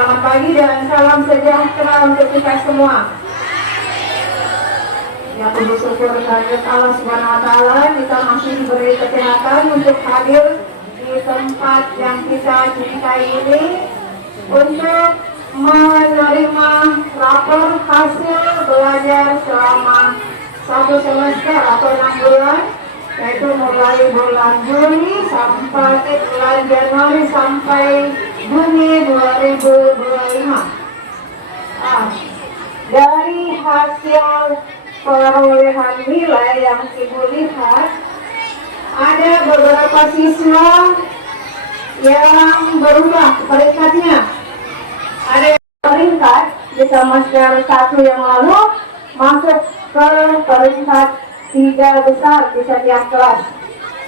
Selamat pagi dan salam sejahtera untuk kita semua. Ya, puji syukur kehadirat Allah Subhanahu wa taala, kita masih diberi kesehatan untuk hadir di tempat yang kita cintai ini untuk menerima rapor hasil belajar selama 1 semester atau 6 bulan, yaitu mulai bulan Juli sampai bulan Januari sampai Juni 2025. Dari hasil perolehan nilai yang Ibu lihat, ada beberapa siswa yang berubah peringkatnya. Ada yang peringkat di semester 1 yang lalu masuk ke peringkat 3 besar di setiap kelas.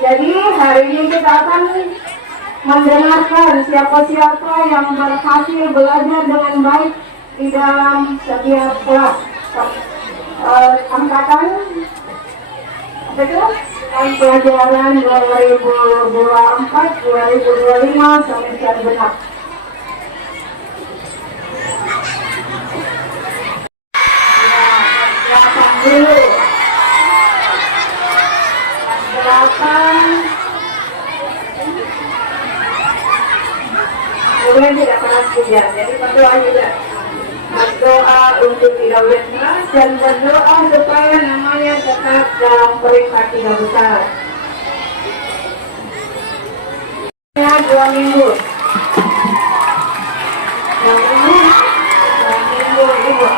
Jadi hari ini kita akan mendengarkan siapa-siapa yang berhasil belajar dengan baik di dalam setiap kelas. Angkatan betul? Pelajaran 2024-2025 semester genap. Dulu 8 kemudian tidak pernah hujan, jadi berdoa juga, berdoa untuk tidak hujan dan berdoa supaya namanya tetap dalam peringkat 3 besar. 2 minggu Ibu.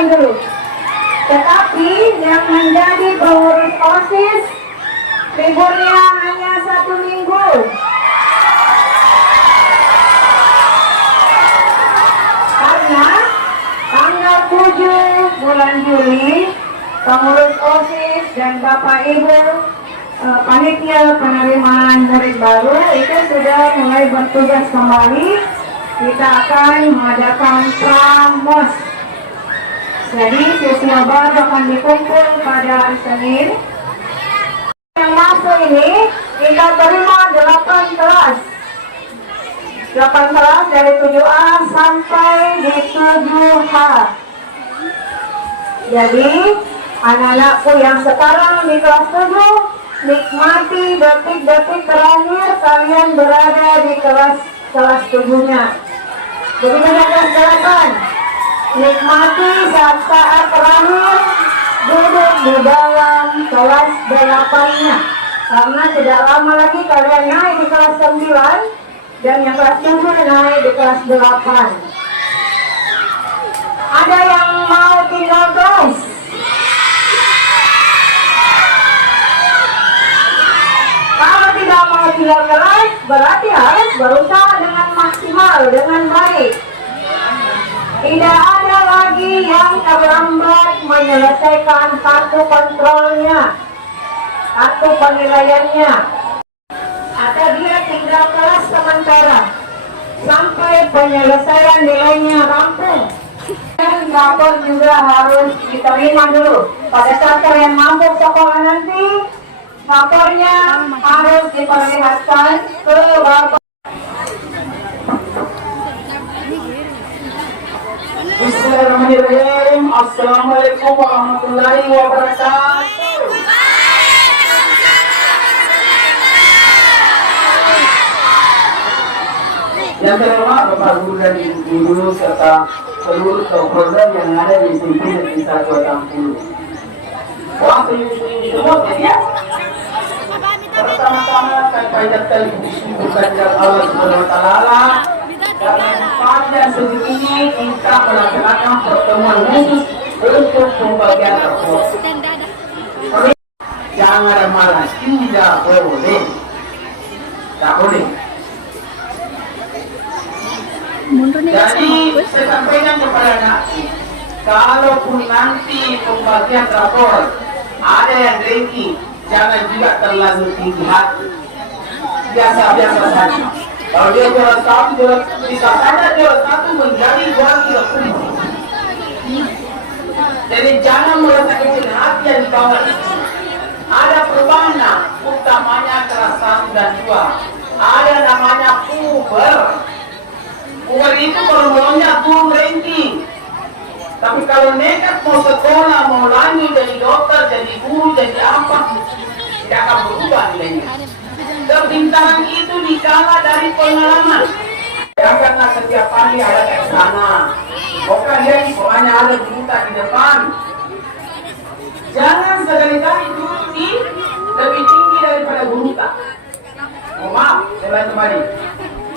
Dulu. Tetapi yang menjadi pengurus OSIS liburnya hanya 1 minggu. Karena tanggal 7 bulan Juli pengurus OSIS dan Bapak Ibu panitia penerimaan murid baru itu sudah mulai bertugas kembali. Kita akan mengadakan pramos. Jadi siswa baru akan dikumpul pada hari Senin. Yang masuk ini kita terima 8 kelas. 8 kelas dari 7A sampai di 7H. Jadi anak-anakku yang sekarang di kelas 7, nikmati detik-detik terakhir kalian berada di kelas 7-nya. Begitu juga kelas 8. Nikmati saat-saat terakhir duduk di dalam kelas 8-nya, karena tidak lama lagi kalian naik di kelas 9 dan yang kelas 7 naik di kelas 8. Ada yang mau tinggal kelas? Kalau tidak mau tinggal kelas, berarti harus berusaha dengan maksimal, dengan baik. Tidak ada lagi yang terlambat menyelesaikan kartu kontrolnya, kartu penilaiannya. Atau dia tinggal kelas sementara sampai penyelesaian nilainya rampung. Dan rapor juga harus diterima dulu. Pada saat kalian masuk sekolah nanti, rapornya harus diperlihatkan ke Bapak. Bismillahirrahmanirrahim. Assalamualaikum warahmatullahi wabarakatuh. Yang terhormat Bapak Guru dan Ibu Guru serta seluruh stakeholder yang ada di SMP Negeri 1 Tampil. Wah, senyum-senyum semua ya. Pertama-tama saya panjatkan kepada Allah Subhanahu wa taala. Karena pada sudut ini kita melaksanakan pertemuan khusus untuk pembagian rapor. Jangan ada malas, tidak boleh. Tak boleh. Jadi saya sampaikan kepada anak, kalaupun nanti pembagian rapor ada yang dengki, jangan juga terlalu tinggi hati. Biasa-biasa saja. Kalau dia juara 1, bisa saja juara 1 menjadi juara 30. Jadi jangan merasa kecil hati di bawah itu ada perwana, utamanya kelas 1 dan 2. Ada namanya puber. Puber itu kalau maunya turun ranking. Tapi kalau nekat mau sekolah, mau lanjut jadi dokter, jadi guru, jadi apa, tidak akan berubah nilainya. Kepintaran itu dikalah dari pengalaman. Janganlah setiap pagi ada ke sana. Bukan dia pokoknya ada buta di depan. Jangan sekali-kali duduk di lebih tinggi daripada buta. Oh, maaf, saya kembali.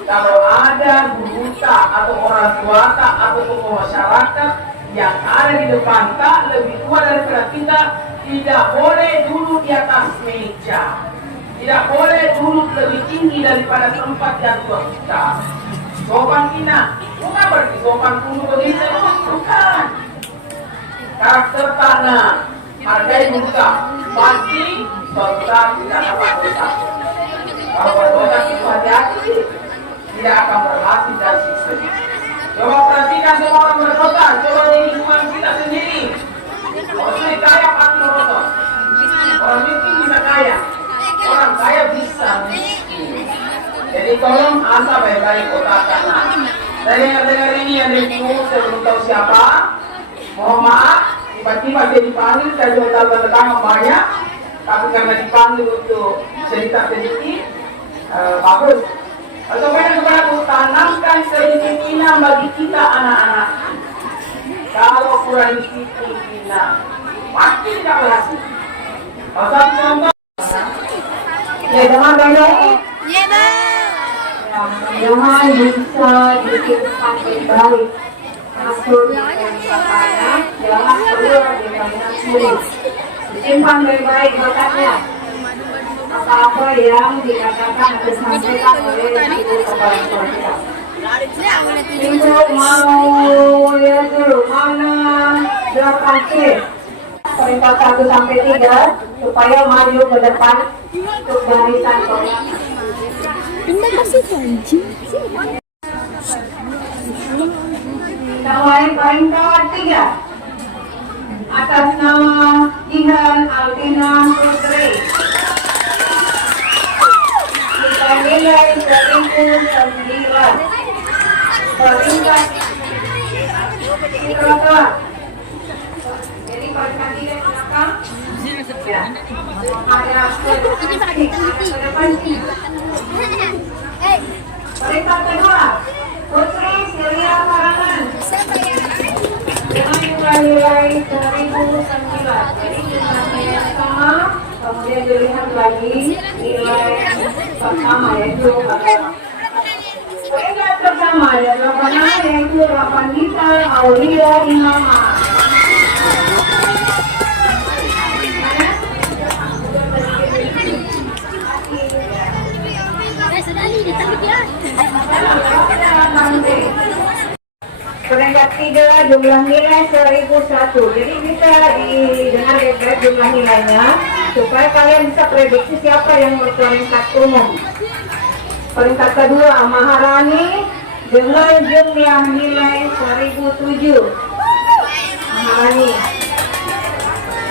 Kalau ada buta atau orang tua atau tokoh masyarakat yang ada di depan tak lebih tua daripada kita, tidak boleh duduk di atas meja. Tidak boleh duduk lebih tinggi daripada tempat yang tua kita. Sopan kita, bukan berarti sopan tunduk begitu, bukan. Karakter tanah, hargai buta, pasti buta tidak dapat dosa. Kalau berdosa itu hati-hati, tidak akan berhasil dan sukses. Coba perhatikan semua orang berdosa, coba di lingkungan kita sendiri. Orang sulit kaya pasti merosot. Orang miskin bisa kaya, orang kaya bisa miskin. Jadi tolong asal baik-baik kotakkan. Saya dengar ini yang review, saya belum tahu siapa. Mohon maaf, tiba-tiba saya dipanggil, saya juga tahu tanda banyak. Tapi karena dipanggil untuk cerita sedikit, bagus. Atau kepada tanamkan kedisiplinan bagi kita anak-anak. Kalau kurang disiplin, pasti tidak berhasil. Pasal contoh. Ya, dengan banyak. Iya, Bang. Mudah-mudahan bisa dikirimkan baik masuk ke kapalnya, jangan keluar di bangunan sendiri. Disimpan baik-baik bakatnya. Apa-apa yang dikatakan atau disampaikan oleh ibu kepala sekolah kita. Ibu mau lihat dulu mana 8C peringkat 1 sampai 3 supaya maju ke depan untuk barisan sekolah. Benda kasih anjing. Mulai peringkat 3 atas nama Jihan Alvina Putri. Kita nilai 1.009. Peringkat Ikrotoa. Jadi peringkat 3 di belakang. Ya. Ada peringkat kedua Putri Silia Parangan dengan nilai 1.009. Jadi nilai yang sama, kemudian dilihat lagi nilai pertama yaitu peringkat pertama dan 8 yaitu 8 Gita Aulia Imama. Peringkat 3 jumlah nilai 1001. Jadi bisa didengar baik-baik jumlah nilainya supaya kalian bisa prediksi siapa yang berperingkat umum. Peringkat kedua Maharani dengan jumlah nilai 1007. Maharani.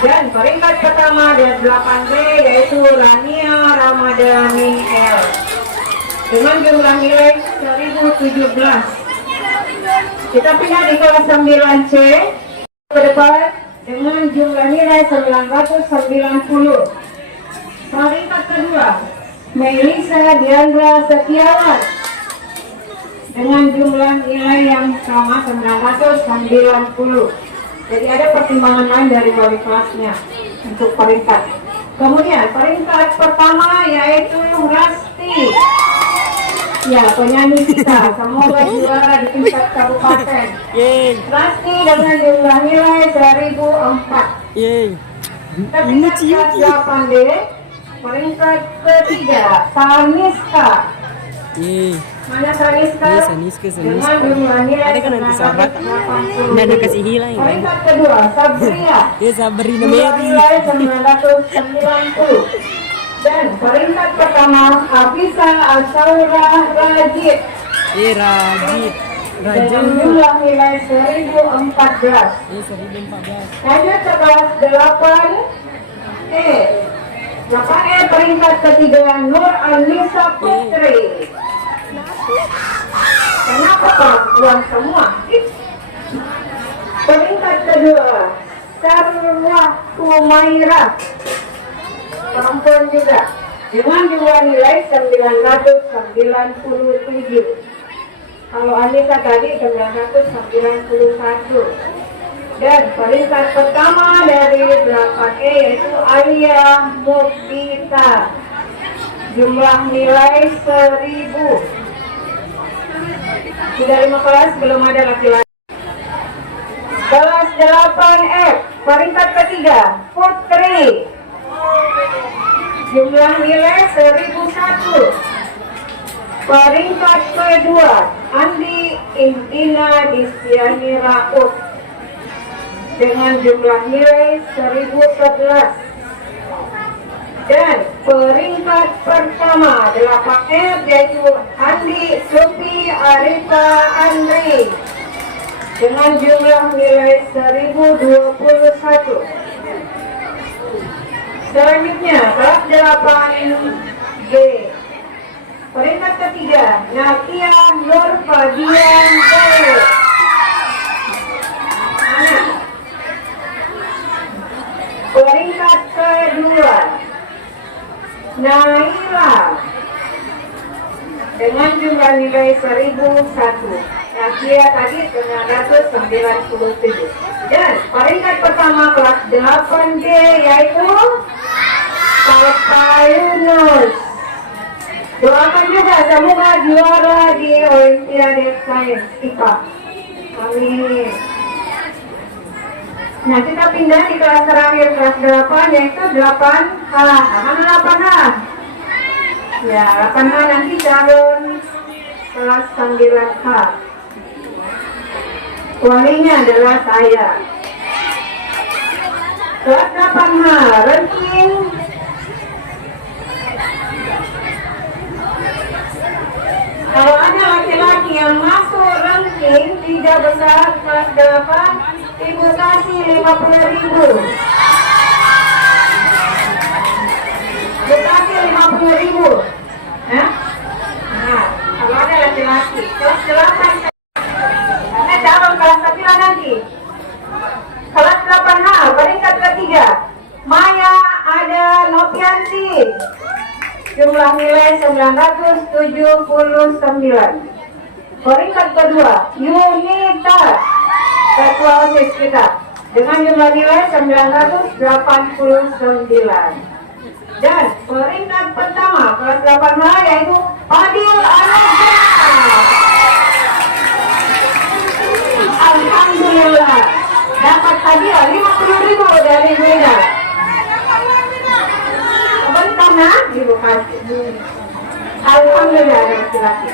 Dan peringkat pertama dan 8B yaitu Rania Ramadhani L dengan jumlah nilai 1017. Kita pindah di kelas 9C ke depan dengan jumlah nilai 990. Peringkat kedua Melisa Diandra Setiawan dengan jumlah nilai yang sama 990. Jadi ada pertimbangan lain dari wali kelasnya untuk peringkat. Kemudian peringkat pertama yaitu Rasti. Ya, penyanyi kita, semoga juara di tingkat kabupaten. Rasti dengan jumlah nilai 1004. Peringkat 8D, peringkat ketiga, Saniska. Mana Saniska? Dengan jumlah nilai 980. Nada kasih hilang. Peringkat kedua, Sabria. Jumlah nilai 990. Dan peringkat pertama Hafisa Asaura Rajid. Rajid. dengan jumlah nilai 1014. Lanjut ke kelas 8E. 8E peringkat ketiga Nur Anissa Putri. Kenapa perempuan semua? Peringkat kedua Sarwah Humairah, perempuan juga, dengan jumlah nilai 997. Kalau Anissa tadi 991. Dan peringkat pertama dari 8E yaitu Alia Mukbita, jumlah nilai 1000. Sudah 5 kelas belum ada laki-laki. Kelas 8F peringkat ketiga Putri, jumlah nilai 1001. Peringkat kedua Andi Intina Distiani Raut dengan jumlah nilai 1011. Dan peringkat pertama 8F yaitu Andi Supi Arita Andri dengan jumlah nilai 1021. Selanjutnya kelas 8G peringkat ketiga Natia Nur Fadian Dewi. Peringkat kedua Naila dengan jumlah nilai 1001. Natia tadi 997. Dan peringkat pertama kelas 8D yaitu Papa Yunus. Doakan juga semoga juara di Olimpiade Sains IPA. Amin. Nah, kita pindah di kelas terakhir, kelas 8, yaitu 8H. Mana 8H? Ya, 8H nanti calon kelas 9H. Walinya adalah saya. Kelas 8H, ranking. Kalau ada laki-laki yang masuk ranking 3 besar kelas 8, Ibu kasih 50.000. Ibu kasih 50.000. Nah, kalau ada laki-laki kelas 8, karena calon kelas 9 nanti. Kelas 8H peringkat ketiga Maya Ada Nopianti, jumlah nilai 979. Peringkat kedua Yunita, ketua OSIS kita, dengan jumlah nilai 989. Dan peringkat pertama kelas 8H yaitu Fadil Anugrah. Alhamdulillah dapat hadiah 50.000 dari Wina. Bentar nah, Ibu kasih. Alhamdulillah ada laki-laki.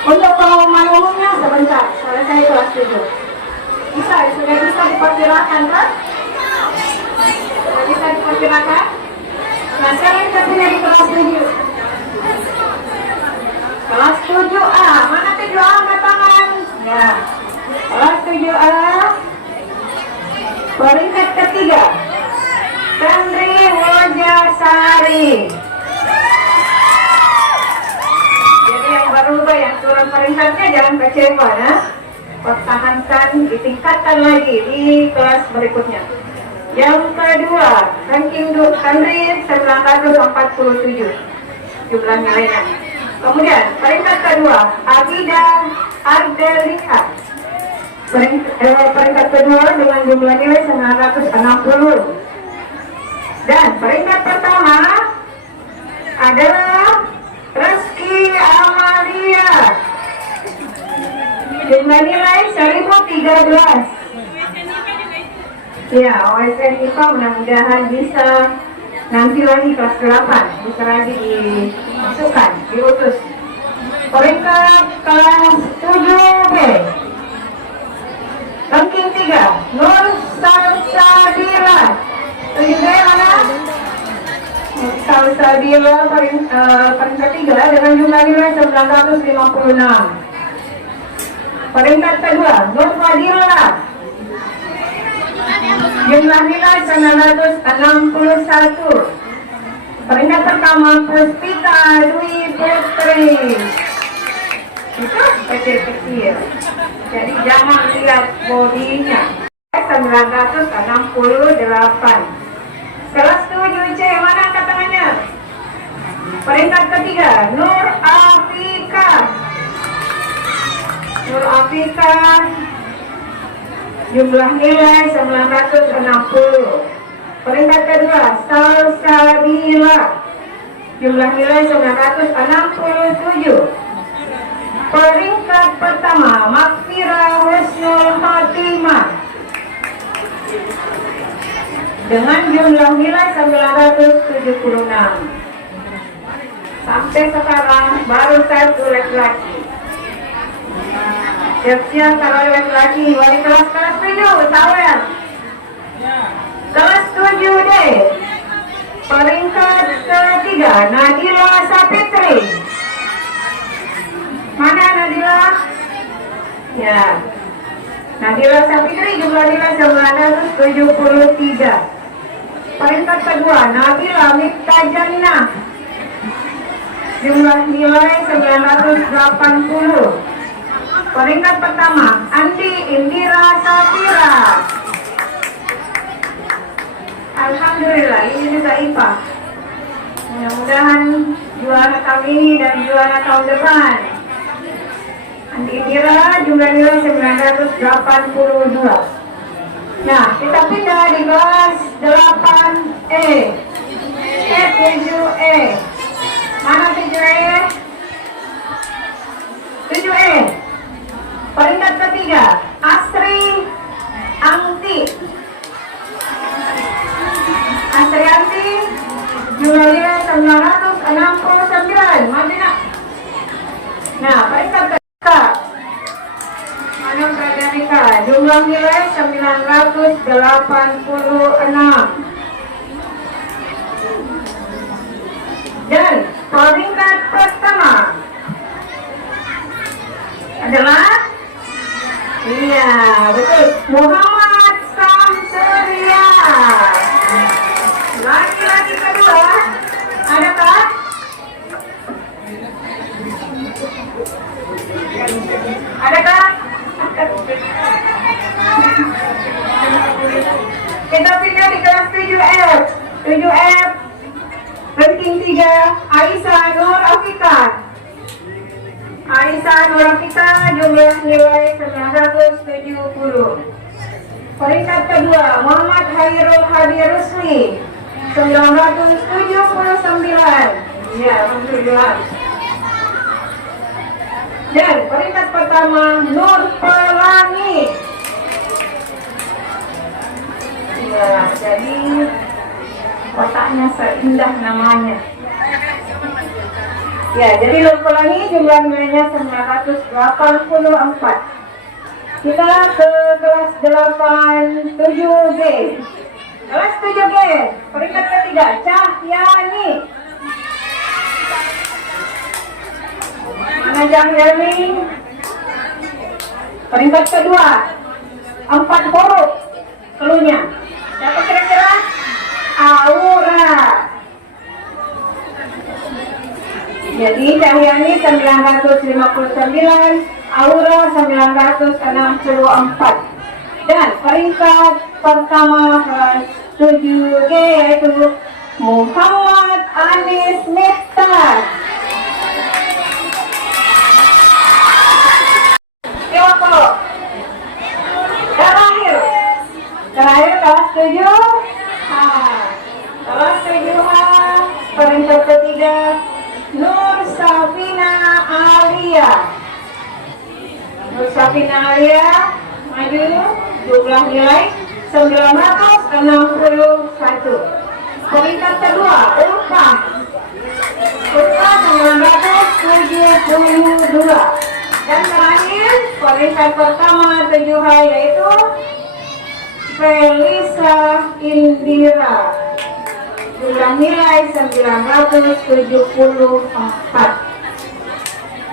Untuk pengumuman umumnya sebentar, selesai kelas 7. Sudah bisa diperkirakan kan? Sudah bisa diperkirakan? Nah, sekarang kita punya di kelas 7. Kelas 7A, mana 7A angkat tangan? Ya, kelas 7A peringkat ketiga Sandri Wajasari. Jadi yang berubah, yang turun peringkatnya jangan kecewa ya. Pertahankan, ditingkatkan lagi di kelas berikutnya. Yang kedua, ranking Sandri 947 jumlah nilainya. Kemudian peringkat kedua Abida Ardelia Peringkat kedua dengan jumlah nilai 960. Dan peringkat pertama adalah Reski Amalia. Jumlah nilai 1013. Ya, OSN IPA mudah-mudahan bisa nanti lagi kelas 8 bisa lagi dimasukkan, diutus. Peringkat kelas 7B, ranking 3, Nur Salsabila. 7B mana? Nur Salsabila peringkat 3 dengan jumlah nilai 956. Peringkat kedua, Nur Fadila. Jumlah nilai 961. Peringkat pertama, Puspita Dwi Putri. Itu kecil-kecil. Jadi jangan lihat bodinya. 968. Kelas 7C, mana angkat tangannya? Peringkat ketiga, Nur Afika. Nur Afika. Jumlah nilai 960. Peringkat kedua, Salsabila. Jumlah nilai 967. Peringkat pertama, Makfira Husnul Khatimah. Dengan jumlah nilai 976. Sampai sekarang baru satu laki-laki. Siap-siap kalau laki-laki, wali kelas 7, tahu ya? Kelas 7D. Peringkat ketiga, Nadila Sapitri. Mana Nadila? Ya, Nadila Sapitri jumlah nilai 973. Peringkat kedua, Nabila Miftah. Jumlah nilai 980. Peringkat pertama, Andi Indira Safira. Alhamdulillah, ini juga IPA. Mudah-mudahan juara tahun ini dan juara tahun depan. Andi Indira jumlah nilai 982. Nah, kita pindah di kelas 8E. 7E. Mana 7E? 7E. Peringkat ketiga, Asri Angti. Asri Angti jumlah nilai 969. Madinah. Nah, peringkat ketiga, mana Pradamika? Jumlah nilai 986. Dan peringkat pertama adalah, iya betul, Muhammad Samsuria. Laki-laki kedua, adakah? Adakah? Kita pindah di kelas 7F. 7F ranking 3, Aisyah Nur Afika. Aisyah Nur Afika jumlah nilai 970. Peringkat kedua, Muhammad Hairul Hadi Rusli 979. Ya, alhamdulillah. Dan peringkat pertama, Nur Pelangi. Ya, jadi kotaknya seindah namanya. Ya, jadi Nur Pelangi jumlah nilainya 984. Kita ke kelas 8 7G. Kelas 7G, peringkat ketiga, Cahyani. Mana Cahyani? Peringkat kedua, 4 huruf keluarnya. Siapa kira-kira? Aura. Jadi Cahyani 959, Aura 964. Dan peringkat pertama kelas 7G yaitu Muhammad Anis Miftah. Siapa? Terakhir kelas 7. Kelas 7 peringkat ketiga Nur Safina Alia. Nur Safina Alia maju, jumlah nilai 961. Peringkat kedua Ulfa 972. Dan terakhir peringkat pertama 7 yaitu Felisa Indira, jumlah nilai 974.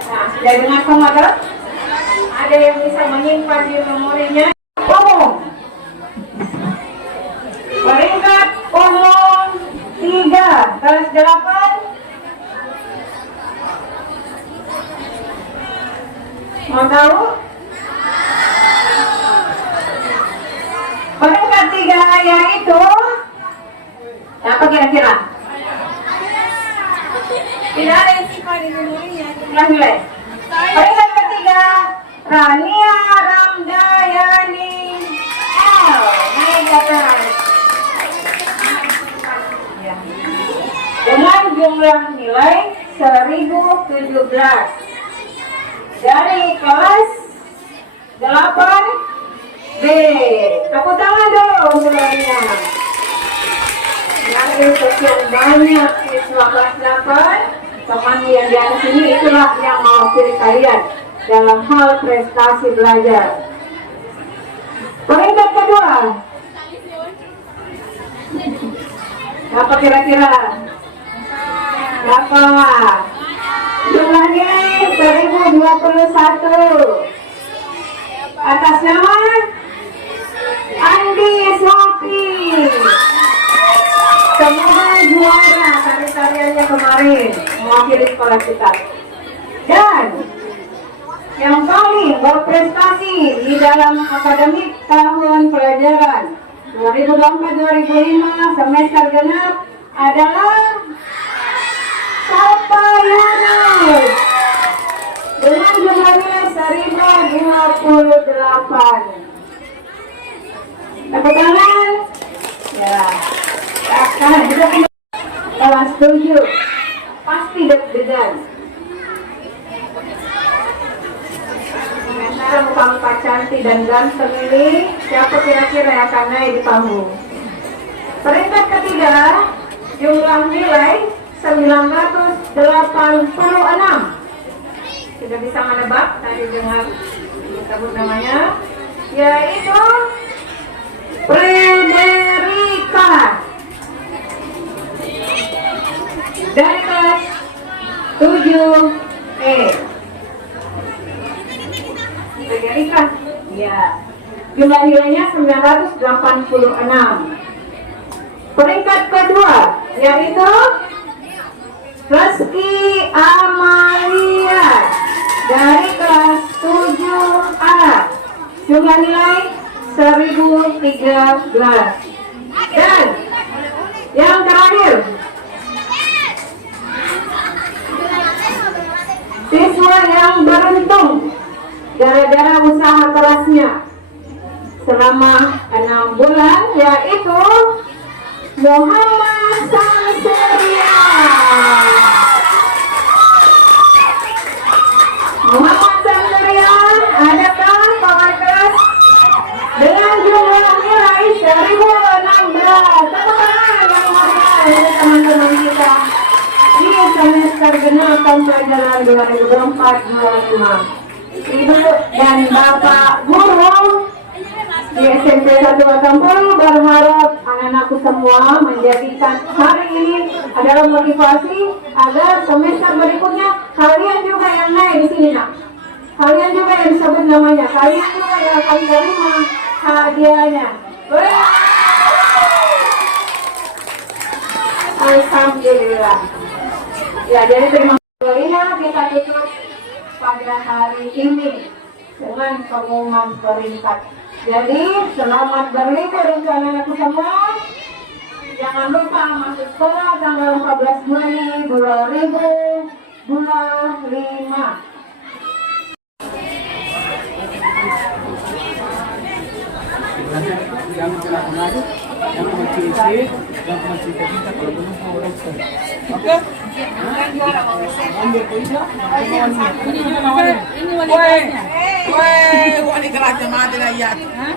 Nah, sudah dengar semua kan? Ada yang bisa menyimpan di memorinya? Umum. Peringkat umum 3 kelas 8. Mau tahu? Peringkat 3 yaitu apa kira-kira? Tidak ada yang suka di memorinya. Nilai. Peringkat ketiga Rania Ramdayani L. Naik ke atas. Ya. Dengan jumlah nilai 1017 dari kelas 8B. Tepuk tangan dulu untuk Rania. Dari sekian banyak siswa kelas 8, teman yang di atas ini itulah yang mewakili kalian dalam hal prestasi belajar. Peringkat kedua, apa kira-kira? Berapa? Jumlah nilai 1021. Atas nama Andi Sofi. Semoga juara tari-tariannya kemarin mewakili sekolah kita. Dan yang paling berprestasi di dalam akademik tahun pelajaran 2004-2005 semester genap adalah Papa Yunus dengan jumlah nilai 1028. Tepuk tangan. Ya. Sekarang kita kelas 7 pasti deg-degan. Sementara muka-muka cantik dan ganteng ini, siapa kira-kira yang akan naik di panggung? Peringkat ketiga, jumlah nilai 986. Sudah bisa menebak tadi dengar disebut namanya, yaitu Frederika dari kelas 7E. Frederika, ya. Jumlah nilainya 986. Peringkat kedua yaitu Reski Amalia dari kelas 7A. Jumlah nilai 1013. Dan yang terakhir, siswa yang beruntung gara-gara usaha kerasnya selama 6 bulan yaitu Muhammad Samsuria. Muhammad Samsuria, adakah kawan kelas dengan jumlah nilai 1016? Teman-teman kita di semester genap tahun pelajaran 2004-2005. Ibu dan Bapak guru di SMP 1 Atampul berharap anak-anakku semua menjadikan hari ini adalah motivasi agar semester berikutnya kalian juga yang naik di sini, nak. Kalian juga yang disebut namanya, kalian juga yang akan terima hadiahnya. Alhamdulillah. Ya, jadi terima kasih. Kita tutup pada hari ini dengan pengumuman peringkat. Jadi selamat berlibur untuk anak-anakku semua. Jangan lupa masuk sekolah tanggal 14 Juli 2025. jangan pernah mengaruh, jangan mencuri-curi, jangan pernah cerita-cerita kalau belum tahu dokter. Oke? Ambil poinnya, ini juga nawarin. Ini wali kelasnya. Weh, wali kelasnya mati lah ya.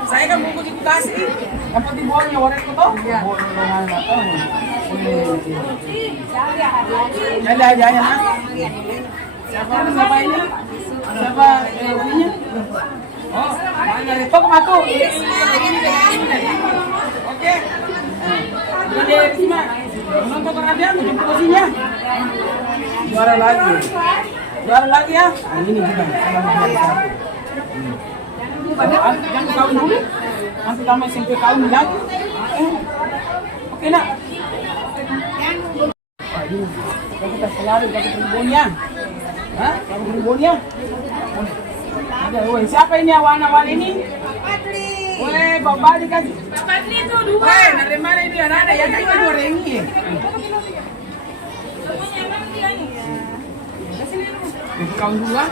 Saya kan mau begitu kasih. Yang penting bolanya warna itu toh. Boleh dengan apa? Ada aja ya, Mas. Siapa ini? Siapa walinya? Oh, mana itu kematu? Oke. Jadi Sima, menonton perhatian tujuh posisinya. Juara lagi. Juara lagi ya. Nah, ini juga. Jangan kawin dulu. Nanti kamu SMP kawin lagi. Oke nak. Aduh, kita selalu pakai tribunnya. Hah? Pakai tribunnya. Ada, woi, siapa ini awan-awan ini? Woi, Bapak dikasih. Bapak itu dua. Woi, dari mana ini ada ya? Kayak dua rengi. Kau dua,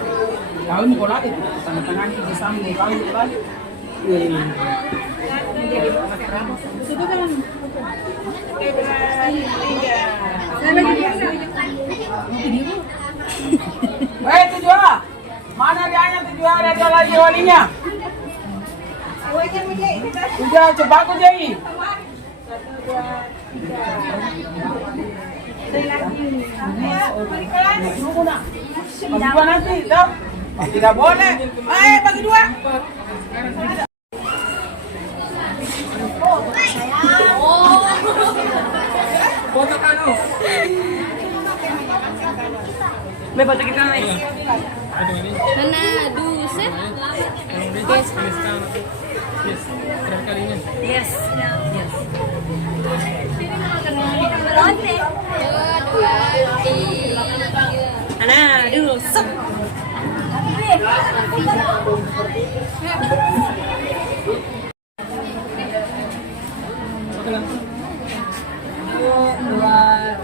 kau ini bola itu tanda tangan kita sambung kau itu kan. Woi, tujuh. Mana dia tujuh ada lagi walinya? Udah coba aku jadi. Bagi dua nanti, dong. Tidak boleh. Bagi dua. Foto kanu. Foto kita nih. Mana duset? Yes. Terakhir kalinya. Yes. Yes. Ronde. 2, 2, 3. Ana, dulu. Sep. Oke lah. 2,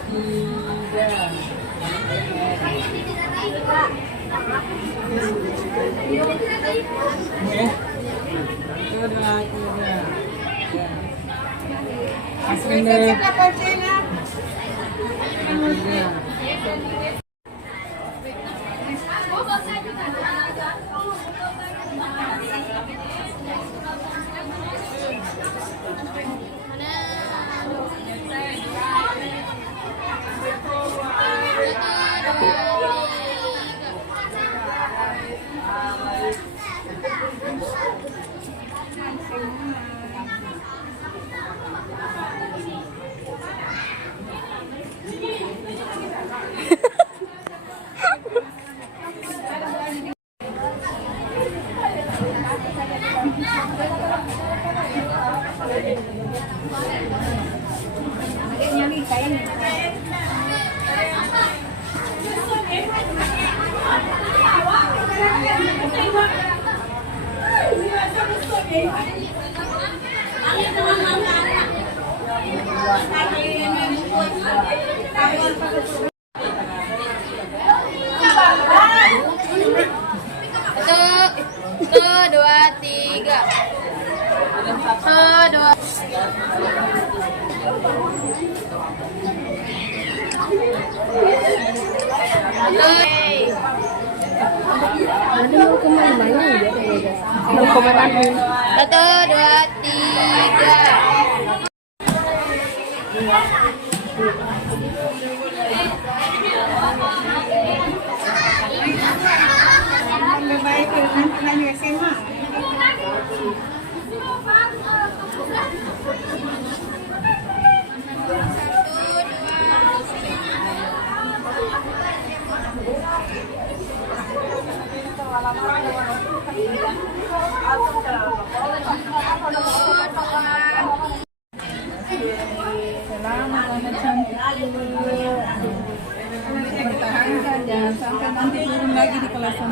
Jangan sampai nanti turun lagi di kelas 9.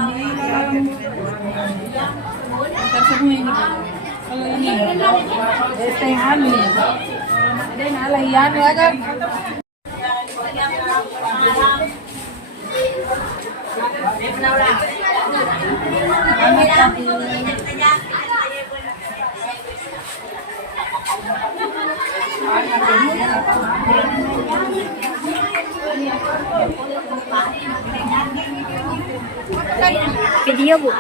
Ntar semua ini kalau ini STH nih ada yang alayan ya kan. Video, Bu.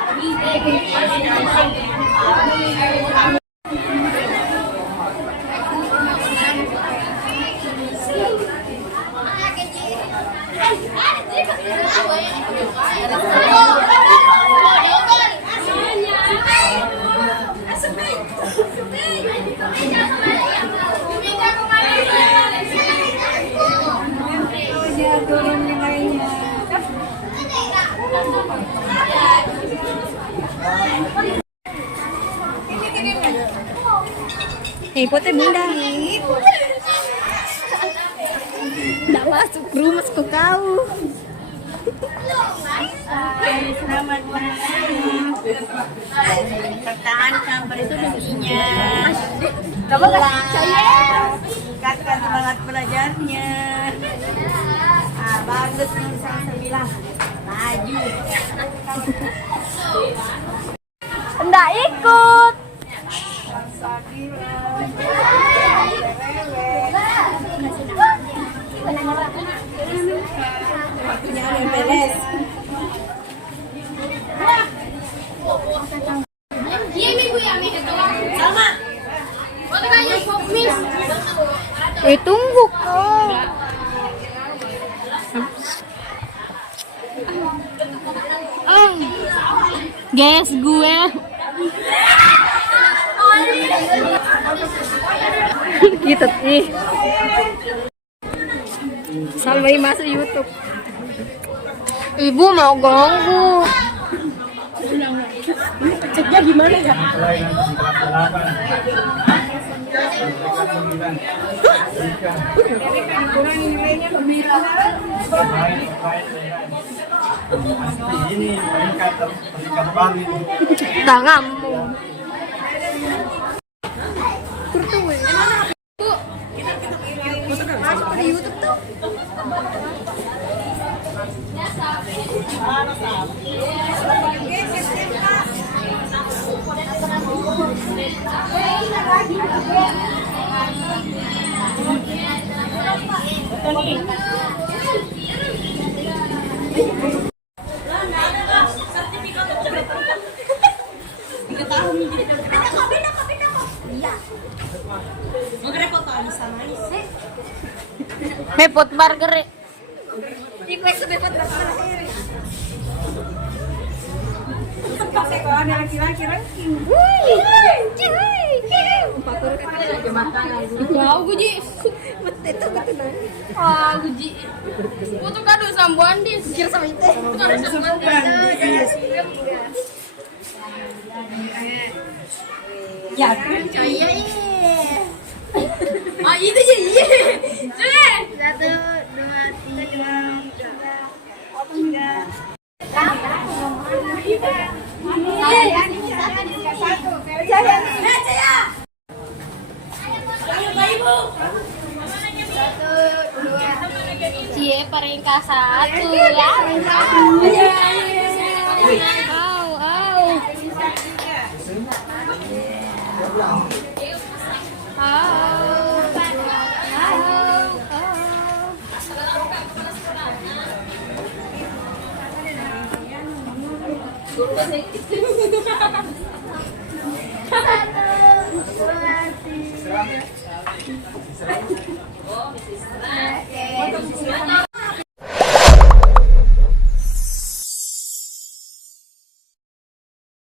Potnya bunda. Nggak masuk rumah ke kau. Selamat malam. Pertahankan prestasinya. Kamu nggak percaya? Tingkatkan semangat belajarnya. Ah, bagus nih saya bilang. Maju. Nggak ikut. Tunggu kok. Guys, gue gitu ih. Sampai masuk YouTube. Ibu mau ganggu. Ceknya gimana ya? Ini peningkat Bali. Tanganmu. Hepot burger. Ada laki-laki ranking. Wow, guji. Ah, guji. Foto kado sama Andis. Kira sama itu. Kado sama Andis. Ya, Iya, iya. Ah, itu aja iya. Coba. 1, 2, 3. Cie peringkat 1 ya. Au, au. Au.